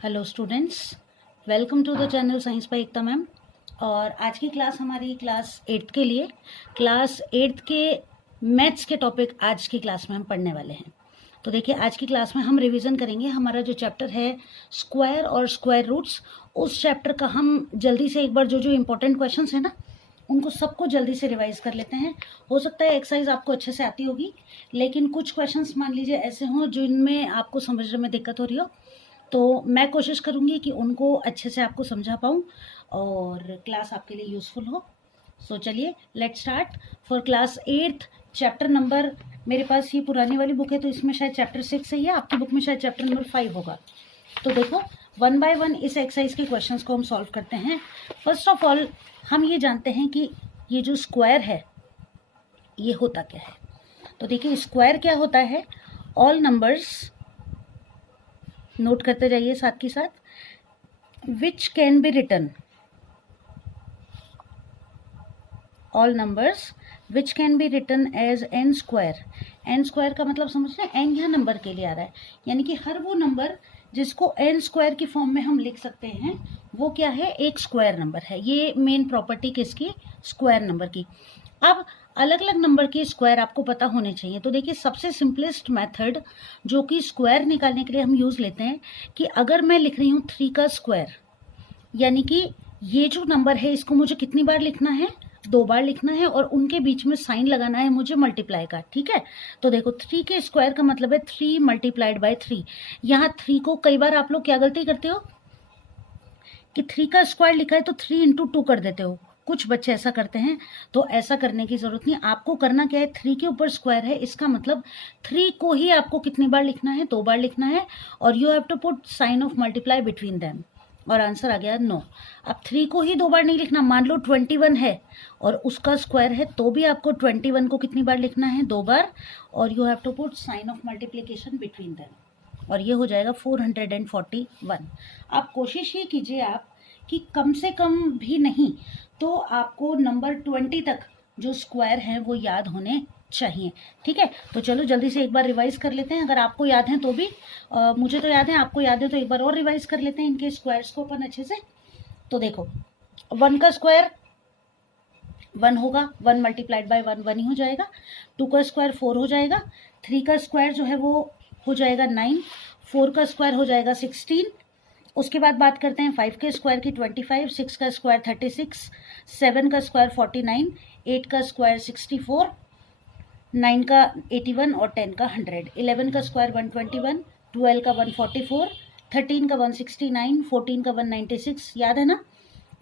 Hello students, welcome to the channel science by Ekta ma'am. और आज की क्लास हमारी क्लास 8 के लिए, क्लास 8 के मैथ्स के टॉपिक आज की क्लास में हम पढ़ने वाले हैं। तो देखिए, आज की क्लास में हम रिवीजन करेंगे हमारा जो चैप्टर है स्क्वायर और स्क्वायर रूट्स। उस चैप्टर का हम जल्दी से एक बार जो इम्पोर्टेंट क्वेश्चंस हैं ना, उनको सबको जल्दी से रिवाइज कर लेते हैं। हो सकता है एक्सरसाइज आपको अच्छे से आती होगी, लेकिन कुछ क्वेश्चंस मान लीजिए ऐसे हों जिनमें आपको समझने में दिक्कत हो रही हो, तो मैं कोशिश करूँगी कि उनको अच्छे से आपको समझा पाऊँ और क्लास आपके लिए यूज़फुल हो। सो चलिए let's start for class 8 chapter number. मेरे पास ये पुरानी वाली बुक है तो इसमें शायद चैप्टर 6 है, आपकी बुक में शायद चैप्टर नंबर 5 होगा। तो देखो, वन बाय वन इस एक्सरसाइज के क्वेश्चंस को हम सॉल्व करते हैं। फर्स्ट ऑफ ऑल हम ये जानते हैं कि ये जो स्क्वायर है ये होता क्या है। तो देखिए, स्क्वायर क्या होता है, ऑल नंबर्स, नोट करते जाइए साथ के साथ, which can be written, all numbers which can be written as n square. N square का मतलब समझ रहे हैं, एन यहाँ नंबर के लिए आ रहा है, यानी कि हर वो नंबर जिसको एन स्क्वायर की फॉर्म में हम लिख सकते हैं वो क्या है, एक स्क्वायर नंबर है। ये मेन प्रॉपर्टी किसकी, स्क्वायर नंबर की। अब अलग अलग नंबर के स्क्वायर आपको पता होने चाहिए। तो देखिए, सबसे सिंपलेस्ट मेथड जो कि स्क्वायर निकालने के लिए हम यूज़ लेते हैं कि अगर मैं लिख रही हूँ 3 का स्क्वायर, यानी कि ये जो नंबर है इसको मुझे कितनी बार लिखना है, 2 बार लिखना है, और उनके बीच में साइन लगाना है मुझे मल्टीप्लाई का। ठीक है, तो देखो 3 के स्क्वायर का मतलब है 3 मल्टीप्लाइड बाय 3। यहाँ 3 को कई बार आप लोग क्या गलती करते हो कि 3 का स्क्वायर लिखा है तो 3 इंटू 2 कर देते हो। कुछ बच्चे ऐसा करते हैं, तो ऐसा करने की जरूरत नहीं। आपको करना क्या है, 3 के ऊपर स्क्वायर है, इसका मतलब 3 को ही आपको कितनी बार लिखना है, 2 बार लिखना है, और you have to put sign of multiply between them. और आंसर आ गया नो। अब 3 को ही 2 बार नहीं लिखना। मान लो 21 है और उसका स्क्वायर है, तो भी आपको 21 को कितनी बार लिखना है, 2 बार, और you have to put sign of multiplication between them, और ये हो जाएगा 441। आप कोशिश ये कीजिए आप कि कम से कम भी नहीं तो आपको नंबर 20 तक जो स्क्वायर हैं वो याद होने चाहिए। ठीक है, तो चलो जल्दी से एक बार रिवाइज कर लेते हैं। अगर आपको याद है तो भी, मुझे तो याद है, आपको याद है तो एक बार और रिवाइज कर लेते हैं इनके स्क्वायर्स को अपन अच्छे से। तो देखो, 1 का स्क्वायर 1 होगा, 1 मल्टीप्लाइड बाय 1 1 ही हो जाएगा। 2 का स्क्वायर 4 हो जाएगा। 3 का स्क्वायर जो है वो हो जाएगा 9। 4 का स्क्वायर हो जाएगा 16। उसके बाद बात करते हैं 5 के स्क्वायर की, 25। 6 का स्क्वायर 36। 7 का स्क्वायर 49। 8 का स्क्वायर 64। 9 का 81 और 10 का 100। 11 का स्क्वायर 121। 12 का 144। 13 का 169। 14 का 196, याद है ना।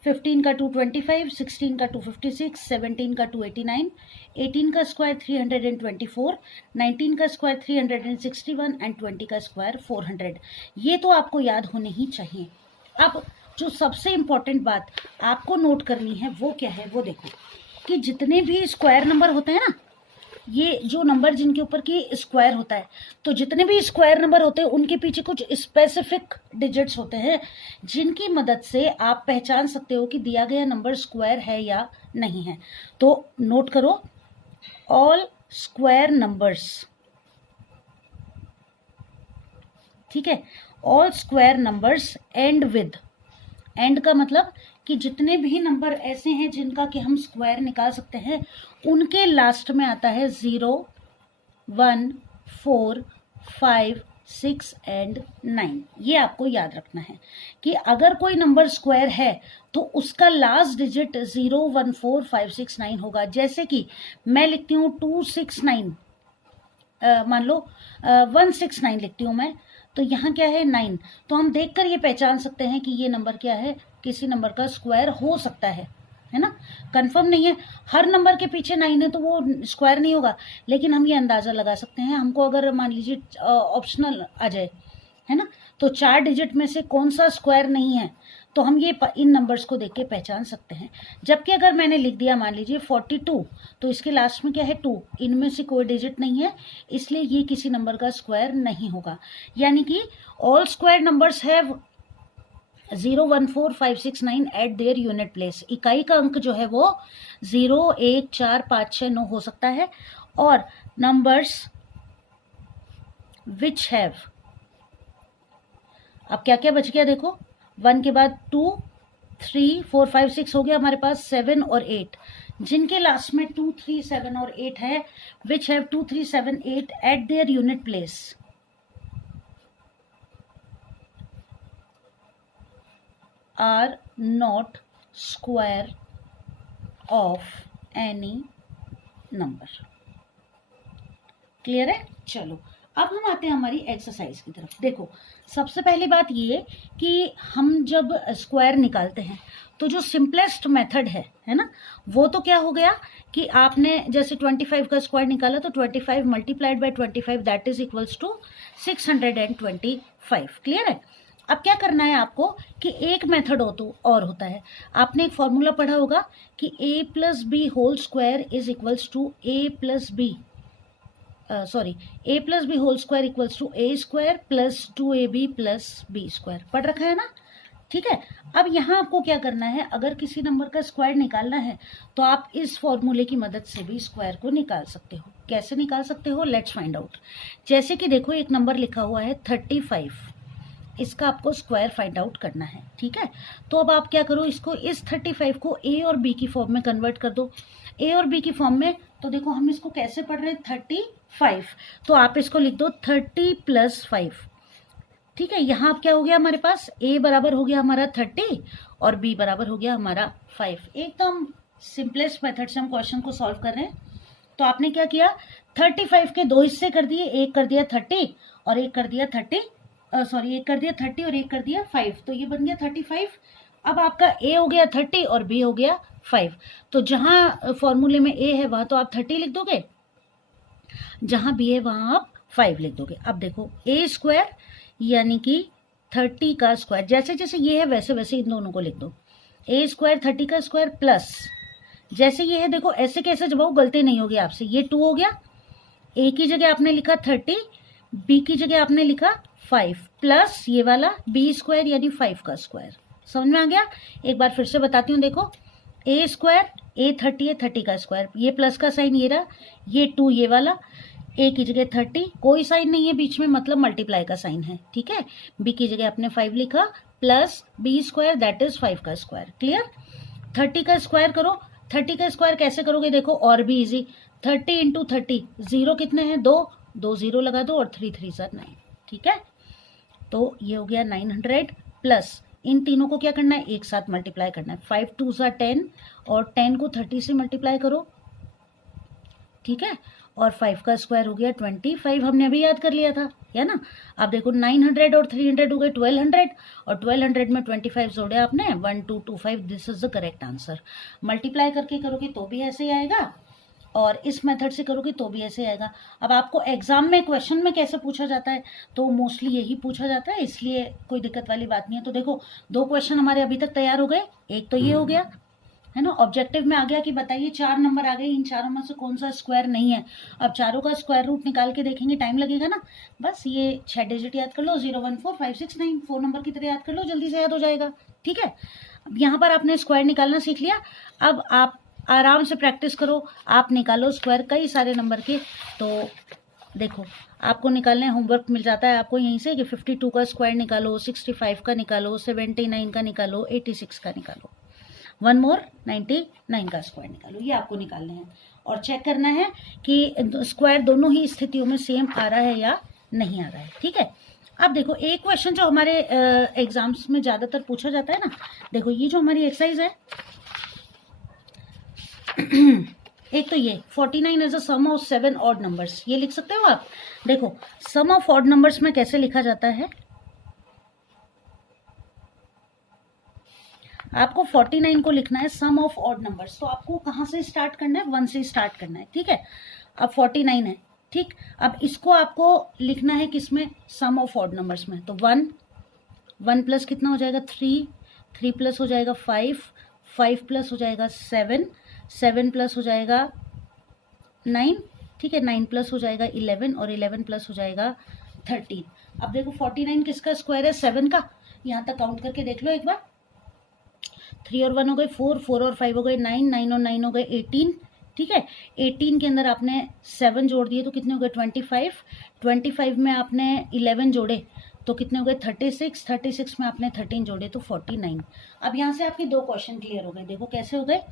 15 का 225। 16 का 256। 17 का 289। 18 का स्क्वायर 324। 19 का स्क्वायर 361 एंड 20 का स्क्वायर 400। ये तो आपको याद होने ही चाहिए। अब जो सबसे इम्पोर्टेंट बात आपको नोट करनी है वो क्या है, वो देखो कि जितने भी स्क्वायर नंबर होते हैं ना, ये जो नंबर जिनके ऊपर की स्क्वायर होता है, तो जितने भी स्क्वायर नंबर होते हैं उनके पीछे कुछ स्पेसिफिक डिजिट्स होते हैं जिनकी मदद से आप पहचान सकते हो कि दिया गया नंबर स्क्वायर है या नहीं है। तो नोट करो, ऑल स्क्वायर नंबर्स, ठीक है, all square numbers and with, and का मतलब कि जितने भी नंबर ऐसे हैं जिनका कि हम स्क्वायर निकाल सकते हैं, उनके लास्ट में आता है 0, 1, 4, 5, 6 एंड 9। ये आपको याद रखना है कि अगर कोई नंबर स्क्वायर है तो उसका लास्ट डिजिट 0, 1, 4, 5, 6, 9 होगा। जैसे कि मैं लिखती हूँ 269, मान लो 169 लिखती हूँ मैं, तो यहाँ क्या है 9। तो हम देखकर ये पहचान सकते हैं कि ये नंबर क्या है, किसी नंबर का स्क्वायर हो सकता है ना। कंफर्म नहीं है, हर नंबर के पीछे 9 है तो वो स्क्वायर नहीं होगा, लेकिन हम ये अंदाज़ा लगा सकते हैं। हमको अगर मान लीजिए ऑप्शनल आ जाए, है ना, तो 4 डिजिट में से कौन सा स्क्वायर नहीं है, तो हम ये इन नंबर्स को देख के पहचान सकते हैं। जबकि अगर मैंने लिख दिया मान लीजिए 42, तो इसके लास्ट में क्या है 2, इनमें से कोई डिजिट नहीं है, इसलिए ये किसी नंबर का स्क्वायर नहीं होगा। यानी कि all square numbers have 0, 1, 4, 5, 6, 9 eight their unit place. इकाई का अंक जो है वो 0, 1, 4, 5, 6, 9 हो सकता है। और नंबर्स विच हैव अब क्या क्या बच गया देखो, 1 के बाद 2, 3, 4, 5, 6 हो गया हमारे पास 7 और 8, जिनके लास्ट में 2, 3, 7 और 8 है, which have 2, 3, 7, 8 at their unit place, are not square of any number. Clear है? चलो अब हम आते हैं हमारी एक्सरसाइज की तरफ। देखो सबसे पहली बात ये कि हम जब स्क्वायर निकालते हैं तो जो सिंपलेस्ट मेथड है ना, वो तो क्या हो गया कि आपने जैसे 25 का स्क्वायर निकाला तो 25 multiplied by 25 that is equals to 625। Clear है? अब क्या करना है आपको कि एक मेथड और होता है, आपने एक फॉर्मूला पढ़ा होगा कि a plus b whole square is equals to a plus b whole square equals to a square plus 2ab plus b square. पढ़ रखा है ना? ठीक है। अब यहाँ आपको क्या करना है, अगर किसी नंबर का स्क्वायर निकालना है तो आप इस फॉर्मूले की मदद से भी स्क्वायर को निकाल सकते हो। कैसे निकाल सकते हो? Let's find out. जैसे कि देखो एक नंबर लिखा हुआ है 35, इसका आपको स्क्वायर फाइंड आउट करना है। ठीक है, तो अब आप क्या करो, इसको इस 35 को a और b की फॉर्म में कन्वर्ट कर दो। a और b की फॉर्म में तो देखो हम इसको कैसे पढ़ रहे हैं 35, तो आप इसको लिख दो 30 प्लस 5। ठीक है, यहाँ अब क्या हो गया हमारे पास, a बराबर हो गया हमारा 30 और b बराबर हो गया हमारा 5। एकदम सिंपलेस्ट मेथड से हम क्वेश्चन को सॉल्व कर रहे हैं। तो आपने क्या किया, 35 के दो हिस्से कर दिए, एक कर दिया 30 और एक कर दिया 30 एक कर दिया 30 और एक कर दिया 5, तो ये बन गया 35। अब आपका a हो गया 30 और b हो गया 5, तो जहां फॉर्मूले में a है वहां तो आप 30 लिख दोगे, जहां b है वहां आप 5 लिख दोगे। अब देखो a स्क्वायर यानी कि 30 का स्क्वायर, जैसे जैसे ये है वैसे वैसे इन दोनों को लिख दो। a स्क्वायर 30 का स्क्वायर प्लस जैसे ये है, देखो ऐसे कैसे जब गलती नहीं होगी आपसे, ये 2 हो गया, a की जगह आपने लिखा 30, b की जगह आपने लिखा 5 प्लस ये वाला b स्क्वायर यानी 5 का स्क्वायर। समझ में आ गया? एक बार फिर से बताती हूँ, देखो a स्क्वायर, a 30 है, 30 का स्क्वायर, ये प्लस का साइन ये रहा, ये 2 ये वाला, a की जगह 30, कोई साइन नहीं है बीच में, मतलब मल्टीप्लाई का साइन है। ठीक है, b की जगह आपने 5 लिखा plus b square that is 5 का स्क्वायर। क्लियर? 30 का स्क्वायर करो, 30 का स्क्वायर कैसे करोगे, देखो और भी इजी, 30 इंटू 30, जीरो कितने हैं, 2, 2 जीरो लगा दो और 3 3 9। ठीक है, तो ये हो गया 900 प्लस इन तीनों को क्या करना है, एक साथ मल्टीप्लाई करना है, 5 2 10 और 10 को 30 से मल्टीप्लाई करो। ठीक है, और 5 का स्क्वायर हो गया 25, हमने अभी याद कर लिया था, है ना? अब देखो 900 और 300 हो गए 1200 और 1200 में 25 जोड़े आपने, 1225, this is the correct answer. Multiply करके करोगे तो भी ऐसे ही आएगा और इस मेथड से करोगे तो भी ऐसे आएगा। अब आपको एग्जाम में क्वेश्चन में कैसे पूछा जाता है, तो मोस्टली यही पूछा जाता है, इसलिए कोई दिक्कत वाली बात नहीं है। तो देखो 2 क्वेश्चन हमारे अभी तक तैयार हो गए, एक तो ये हो गया, है ना, ऑब्जेक्टिव में आ गया कि बताइए 4 नंबर आ गए, इन चारों में से कौन सा स्क्वायर नहीं है। अब चारों का स्क्वायर रूट निकाल के देखेंगे, टाइम लगेगा ना, बस ये 6 डिजिट याद कर लो, 0 1 4 5 6 9, 4 नंबर की तरह याद कर लो, जल्दी से याद हो जाएगा। ठीक है, अब यहाँ पर आपने स्क्वायर निकालना सीख लिया, अब आप आराम से प्रैक्टिस करो, आप निकालो स्क्वायर कई सारे नंबर के। तो देखो आपको निकालने होमवर्क मिल जाता है आपको यहीं से कि 52 का स्क्वायर निकालो, 65 का निकालो, 79 का निकालो, 86 का निकालो, वन मोर 99 का स्क्वायर निकालो, ये आपको निकालने हैं और चेक करना है कि स्क्वायर दोनों ही स्थितियों में सेम आ रहा है या नहीं आ रहा है। ठीक है, अब देखो एक क्वेश्चन जो हमारे एग्जाम्स में ज़्यादातर पूछा जाता है ना, देखो ये जो हमारी एक्सरसाइज है एक तो ये 49 is a sum of 7 odd numbers, ये लिख सकते हो आप। देखो सम ऑफ ऑड नंबर्स में कैसे लिखा जाता है, आपको 49 को लिखना है सम ऑफ ऑड नंबर्स, तो आपको कहाँ से स्टार्ट करना है, 1 से स्टार्ट करना है। ठीक है, अब 49 है, ठीक, अब इसको आपको लिखना है किसमें, सम ऑफ ऑड नंबर्स में। तो 1 प्लस कितना हो जाएगा 3 प्लस हो जाएगा 5 प्लस हो जाएगा 7 प्लस हो जाएगा 9, ठीक है, 9 प्लस हो जाएगा 11 और 11 प्लस हो जाएगा 13। अब देखो 49 किसका स्क्वायर है, 7 का, यहाँ तक काउंट करके देख लो एक बार, 3 और 1 हो गए 4 और 5 हो गए 9 और 9 हो गए 18। ठीक है, 18 के अंदर आपने 7 जोड़ दिए तो कितने हो गए 25 में आपने 11 जोड़े तो कितने हो गए 36, 36 में आपने 13 जोड़े तो 49। अब यहाँ से आपके 2 क्वेश्चन क्लियर हो गए। देखो कैसे हो गए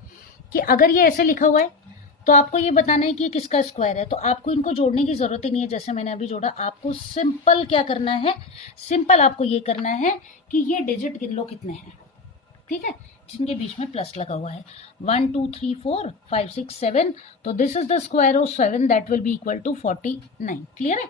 कि अगर ये ऐसे लिखा हुआ है तो आपको ये बताना है कि किसका स्क्वायर है, तो आपको इनको जोड़ने की ज़रूरत ही नहीं है जैसे मैंने अभी जोड़ा। आपको सिंपल क्या करना है, सिंपल आपको ये करना है कि ये डिजिट गिन लो कितने हैं, ठीक है, जिनके बीच में प्लस लगा हुआ है। 1 2 3 4 5 6 7, तो this is the square of 7, that will be equal to 49। Clear है।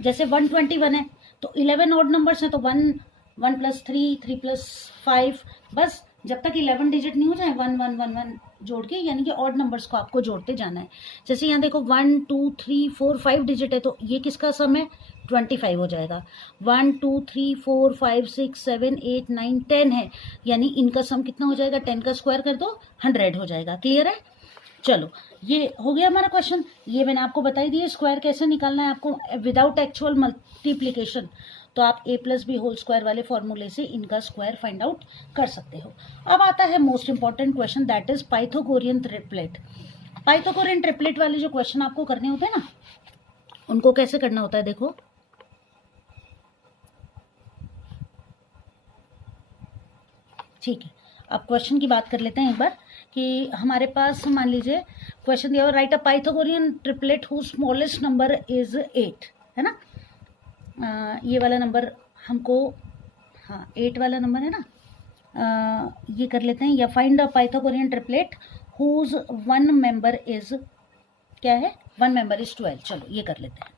जैसे 121 है तो 11 ऑड नंबर्स हैं तो 1 1 प्लस 3 3 प्लस 5, बस जब तक 11 डिजिट नहीं हो जाए 1 1 1 1 जोड़ के, यानी कि ऑड नंबर्स को आपको जोड़ते जाना है। जैसे यहाँ देखो 1 2 3 4 5 डिजिट है तो ये किसका सम है 25 हो जाएगा। 1 2 3 4 5 6 7 8 9 10 है, यानी इनका सम कितना हो जाएगा, 10 का स्क्वायर कर दो 100 हो जाएगा। क्लियर है। चलो ये हो गया हमारा क्वेश्चन। ये मैंने आपको बताई दिए स्क्वायर कैसे निकालना है आपको विदाउट एक्चुअल मल्टीप्लिकेशन, तो आप a plus b whole square वाले फॉर्मूले से इनका स्क्वायर फाइंड आउट कर सकते हो। अब आता है most important question, that is Pythagorean triplet. Pythagorean triplet वाले जो क्वेश्चन आपको करने होते हैं ना, उनको कैसे करना होता है देखो। ठीक है, अब क्वेश्चन की बात कर लेते हैं एक बार कि हमारे पास मान लीजिए क्वेश्चन दिया हुआ, write a Pythagorean triplet whose smallest number is 8, है ना। ये वाला नंबर हमको, हाँ 8 वाला नंबर है ना, ये कर लेते हैं। या find a Pythagorean triplet whose 1 member is, क्या है 1 मेंबर इज 12। चलो ये कर लेते हैं।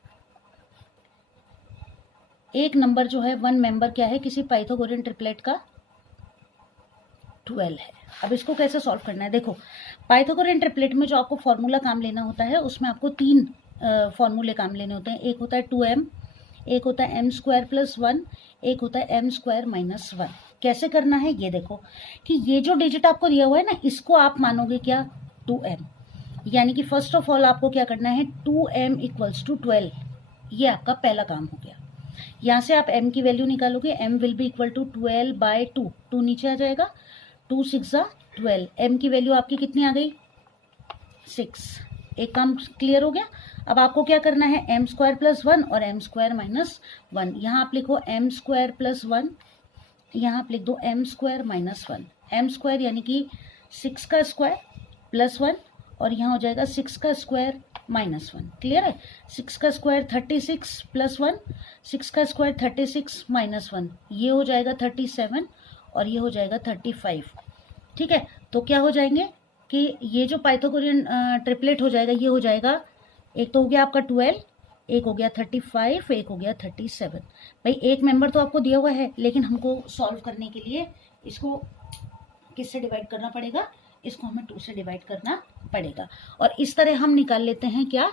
एक नंबर जो है 1 मेंबर क्या है किसी पाइथागोरियन ट्रिपलेट का, 12 है। अब इसको कैसे सॉल्व करना है देखो, पाइथागोरियन ट्रिपलेट में जो आपको फॉर्मूला काम लेना होता है उसमें आपको 3 फॉर्मूले काम लेने होते हैं। एक होता है 2m, एक होता है m स्क्वायर प्लस 1, एक होता है m स्क्वायर माइनस 1। कैसे करना है ये देखो कि ये जो डिजिट आपको दिया हुआ है ना, इसको आप मानोगे क्या 2m, यानी कि फर्स्ट ऑफ ऑल आपको क्या करना है 2m इक्वल्स टू 12, ये आपका पहला काम हो गया। यहाँ से आप m की वैल्यू निकालोगे, m will be equal to 12/2, 2 नीचे आ जाएगा, 2 6 12, m की वैल्यू आपकी कितनी आ गई 6। एक काम क्लियर हो गया। अब आपको क्या करना है m स्क्वायर प्लस 1 और m स्क्वायर माइनस 1। यहाँ आप लिखो m स्क्वायर प्लस 1, यहाँ आप लिख दो m square minus 1। m square यानी कि 6 का स्क्वायर प्लस 1, और यहाँ हो जाएगा 6 का स्क्वायर माइनस 1। क्लियर है। 6 का स्क्वायर 36 प्लस 1, 6 का स्क्वायर 36 माइनस 1, ये हो जाएगा 37 और ये हो जाएगा 35। ठीक है, तो क्या हो जाएंगे कि ये जो पाइथागोरियन ट्रिपलेट हो जाएगा, ये हो जाएगा, एक तो हो गया आपका 12, एक हो गया 35, एक हो गया 37। भाई एक मेंबर तो आपको दिया हुआ है, लेकिन हमको सॉल्व करने के लिए इसको किससे डिवाइड करना पड़ेगा, इसको हमें 2 से डिवाइड करना पड़ेगा। और इस तरह हम निकाल लेते हैं क्या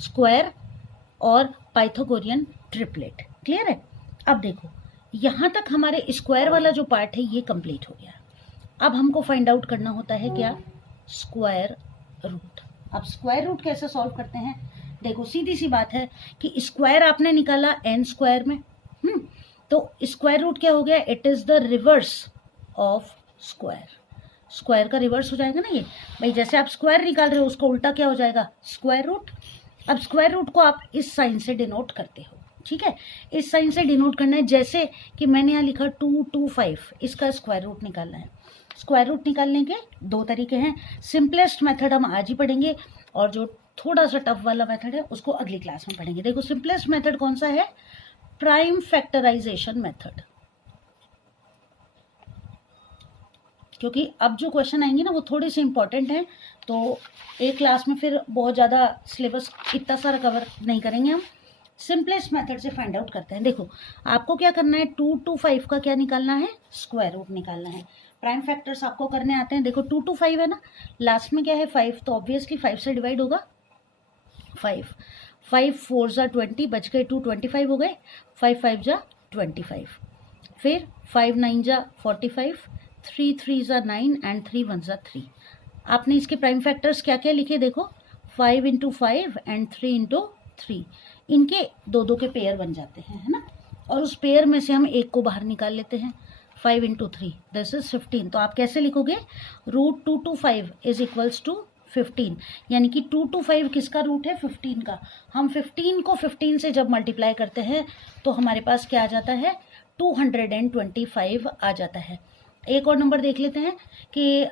स्क्वायर और पाइथागोरियन ट्रिपलेट। क्लियर है। अब देखो यहाँ तक हमारे स्क्वायर वाला जो पार्ट है ये कंप्लीट हो गया। अब हमको फाइंड आउट करना होता है क्या स्क्वायर रूट। अब स्क्वायर रूट कैसे सॉल्व करते हैं देखो, सीधी सी बात है कि स्क्वायर आपने निकाला n स्क्वायर में, तो स्क्वायर रूट क्या हो गया, it is the reverse of square. Square का रिवर्स हो जाएगा ना ये, भाई जैसे आप स्क्वायर निकाल रहे हो उसका उल्टा क्या हो जाएगा स्क्वायर रूट। अब स्क्वायर रूट को आप इस साइन से डिनोट करते हो, ठीक है, इस साइन से डिनोट करना है। जैसे कि मैंने यहाँ लिखा 225, इसका स्क्वायर रूट निकालना है। स्क्वायर रूट निकालने के 2 तरीके हैं। सिंपलेस्ट मेथड हम आज ही पढ़ेंगे और जो थोड़ा सा टफ वाला मेथड है उसको अगली क्लास में पढ़ेंगे। देखो सिंपलेस्ट मेथड कौन सा है, प्राइम फैक्टराइजेशन मेथड, क्योंकि अब जो क्वेश्चन आएंगे ना वो थोड़े से इंपॉर्टेंट हैं, तो एक क्लास में फिर बहुत ज़्यादा सिलेबस इतना सारा कवर नहीं करेंगे हम। सिंपलेस्ट मेथड से फाइंड आउट करते हैं। देखो आपको क्या करना है 225 का क्या निकालना है स्क्वायर रूट निकालना है। प्राइम फैक्टर्स आपको करने आते हैं। देखो 225 है ना, लास्ट में क्या है 5, तो ऑब्वियसली 5 से डिवाइड होगा 5, 5 4 जा 20, बच गए 2, 25 हो गए, 5 5 जा 25, फिर 5 9 जा 45, 3 3 जा 9 एंड 3 1 जा 3। आपने इसके प्राइम फैक्टर्स क्या क्या लिखे देखो, 5 इंटू 5 एंड 3 इंटू 3, इनके 2 के पेयर बन जाते हैं, है ना। और उस पेयर में से हम एक को बाहर निकाल लेते हैं, 5 इंटू 3 दिस इज 15। तो आप कैसे लिखोगे, √225 इज इक्वल्स टू 15, यानी कि 2 to 5 किसका रूट है? 15 का। हम 15 को 15 से जब मल्टीप्लाई करते हैं तो हमारे पास क्या आ जाता है? 225 आ जाता है। एक और नंबर देख लेते हैं कि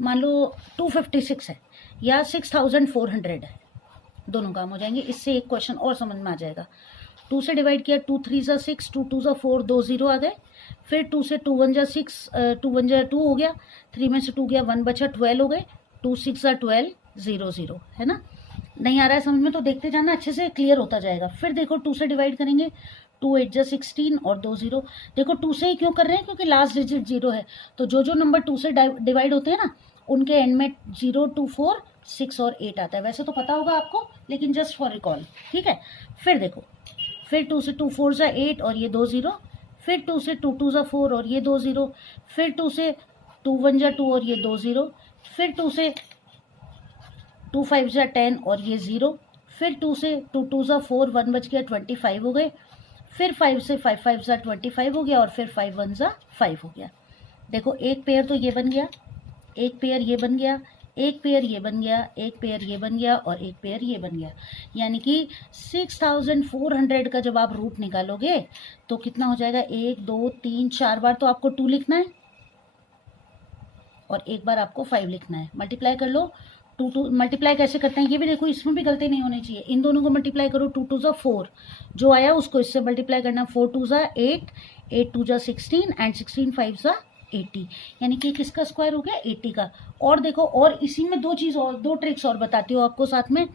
मान लो 256 है या 6400 है, दोनों काम हो जाएंगे। इससे एक क्वेश्चन और समझ में आ जाएगा। 2 से डिवाइड किया, 2 3 ज़ा 6, 2 2 ज़ा 4, 2 0 आ गए। फिर 2 से 2 1 ज़ा 6, 2 1 ज़ा 2 हो गया, 3 में से 2 गया, 1 बचा, 12 हो गए। 2 6 ज़ा 12, 0 0, है ना? नहीं आ रहा है समझ में तो देखते जाना, अच्छे से क्लियर होता जाएगा। फिर देखो 2 से डिवाइड करेंगे, 2 8 ज़ा 16 और 2 0। देखो 2 से ही क्यों कर रहे हैं? क्योंकि लास्ट डिजिट 0 है, तो जो नंबर 2 से डिवाइड होते हैं ना, उनके एंड में 0 2 4 6 और 8 आता है। वैसे तो पता होगा आपको, लेकिन जस्ट फॉर रिकॉल, ठीक है? फिर देखो, फिर 2 से 2 4 ज़ा 8 और ये 2 0, फिर 2 से 2 2 ज़ा 4 और ये 2 0, फिर 2 से 2 1 ज़ा 2 और ये 2 0, फिर 2 से 2 5 ज़ा 10 और ये 0, फिर 2 से 2 2 ज़ा 4, 1 बच गया, 25 हो गए। फिर 5 से 5 5 ज़ा 25 हो गया और फिर 5 1 ज़ा 5 हो गया। देखो एक पेयर तो ये बन गया, एक पेयर ये बन गया, एक पेयर ये बन गया, एक पेयर ये बन गया और एक पेयर ये बन गया। यानी कि 6400 का जब आप रूट निकालोगे तो कितना हो जाएगा? 1 2 3 4 बार तो आपको 2 लिखना है और एक बार आपको 5 लिखना है। मल्टीप्लाई कर लो, 2 2 मल्टीप्लाई कैसे करते हैं ये भी देखो, इसमें भी गलती नहीं होनी चाहिए। इन दोनों को मल्टीप्लाई करो, 2 2 ज़ा 4, जो आया उसको इससे मल्टीप्लाई करना, 4 2 ज़ा 8, 8 2 ज़ा 16 एंड 16 5 ज़ा 80, यानी कि किसका स्क्वायर हो गया? 80 का। और देखो, और इसी में दो चीज़ और, दो ट्रिक्स और बताती हूँ आपको साथ में।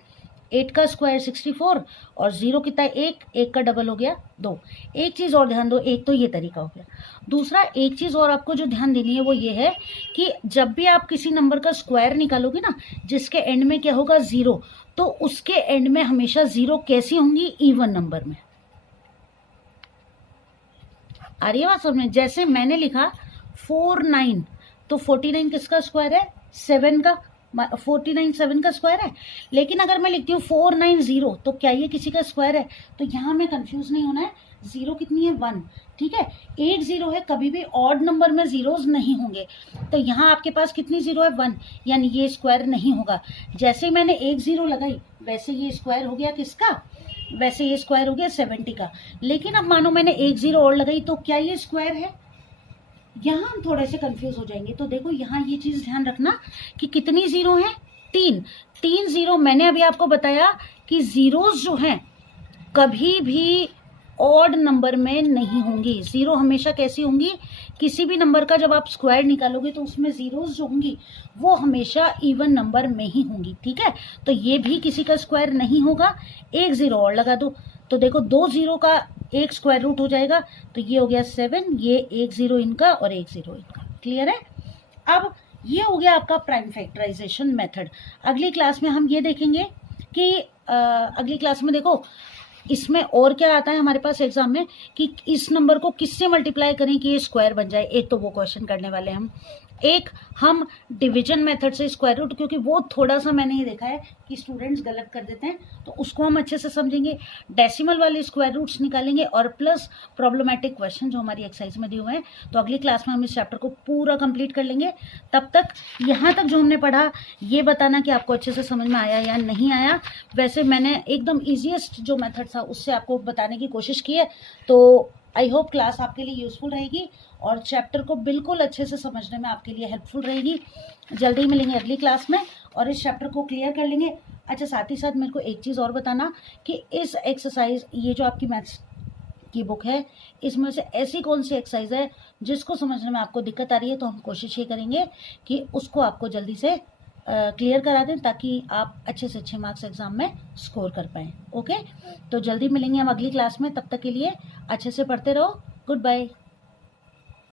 8 का स्क्वायर 64 और 0 कितना है? 1 का डबल हो गया 2। एक चीज़ और ध्यान दो, एक तो ये तरीका हो गया। दूसरा एक चीज़ और आपको जो ध्यान देनी है वो ये है कि जब भी आप किसी नंबर का स्क्वायर निकालोगे ना, जिसके एंड में क्या होगा? 0, तो उसके एंड में हमेशा 0 कैसी होंगी? इवन नंबर में। आ रही है बात समझ में? जैसे मैंने लिखा 49, तो 49 किसका स्क्वायर है? 7 का। 49 7 का स्क्वायर है। लेकिन अगर मैं लिखती हूँ 490, तो क्या ये किसी का स्क्वायर है? तो यहाँ में कंफ्यूज नहीं होना है। 0 कितनी है? 1, ठीक है? एक 0 है, कभी भी ऑड नंबर में जीरोज नहीं होंगे। तो यहाँ आपके पास कितनी 0 है? 1, यानी ये स्क्वायर नहीं होगा। जैसे मैंने एक 0 लगाई वैसे ये स्क्वायर हो गया किसका? वैसे ये स्क्वायर हो गया 70 का। लेकिन अब मानो मैंने एक 0 और लगाई, तो क्या ये स्क्वायर है? यहाँ हम थोड़े से कंफ्यूज हो जाएंगे। तो देखो यहाँ ये चीज ध्यान रखना कि कितनी 0 है? 3 0। मैंने अभी आपको बताया कि जीरोज जो हैं कभी भी ऑड नंबर में नहीं होंगी। 0 हमेशा कैसी होंगी? किसी भी नंबर का जब आप स्क्वायर निकालोगे तो उसमें जीरोज जो होंगी वो हमेशा इवन नंबर में ही होंगी, ठीक है? तो ये भी किसी का स्क्वायर नहीं होगा। एक 0 और लगा दो, तो देखो 2 0 का एक स्क्वायर रूट हो जाएगा, तो ये हो गया 7, ये एक 0 इनका और एक 0 इनका। क्लियर है? अब ये हो गया आपका प्राइम फैक्टराइजेशन मेथड। अगली क्लास में हम ये देखेंगे कि अगली क्लास में देखो इसमें और क्या आता है हमारे पास एग्जाम में कि इस नंबर को किससे मल्टीप्लाई करें कि ये स्क्वायर बन जाए। एक तो वो क्वेश्चन करने वाले हम, एक हम डिवीजन मेथड से स्क्वायर रूट, क्योंकि वो थोड़ा सा मैंने ये देखा है कि स्टूडेंट्स गलत कर देते हैं, तो उसको हम अच्छे से समझेंगे। डेसिमल वाले स्क्वायर रूट्स निकालेंगे और प्लस प्रॉब्लमेटिक क्वेश्चन जो हमारी एक्सरसाइज में दिए हुए हैं। तो अगली क्लास में हम इस चैप्टर को पूरा कंप्लीट कर लेंगे। तब तक यहाँ तक जो हमने पढ़ा ये बताना कि आपको अच्छे से समझ में आया या नहीं आया। वैसे मैंने एकदम ईजीएस्ट जो मेथड था उससे आपको बताने की कोशिश की है। तो आई होप क्लास आपके लिए यूजफुल रहेगी और चैप्टर को बिल्कुल अच्छे से समझने में आपके लिए हेल्पफुल रहेगी। जल्दी मिलेंगे अगली क्लास में और इस चैप्टर को क्लियर कर लेंगे। अच्छा, साथ ही साथ मेरे को एक चीज़ और बताना कि इस एक्सरसाइज, ये जो आपकी मैथ्स की बुक है, इसमें से ऐसी कौन सी एक्सरसाइज है जिसको समझने में आपको दिक्कत आ रही है, तो हम कोशिश ये करेंगे कि उसको आपको जल्दी से क्लियर करा दें ताकि आप अच्छे से अच्छे मार्क्स एग्जाम में स्कोर कर पाएँ। ओके, तो जल्दी मिलेंगे हम अगली क्लास में। तब तक के लिए अच्छे से पढ़ते रहो। Good bye.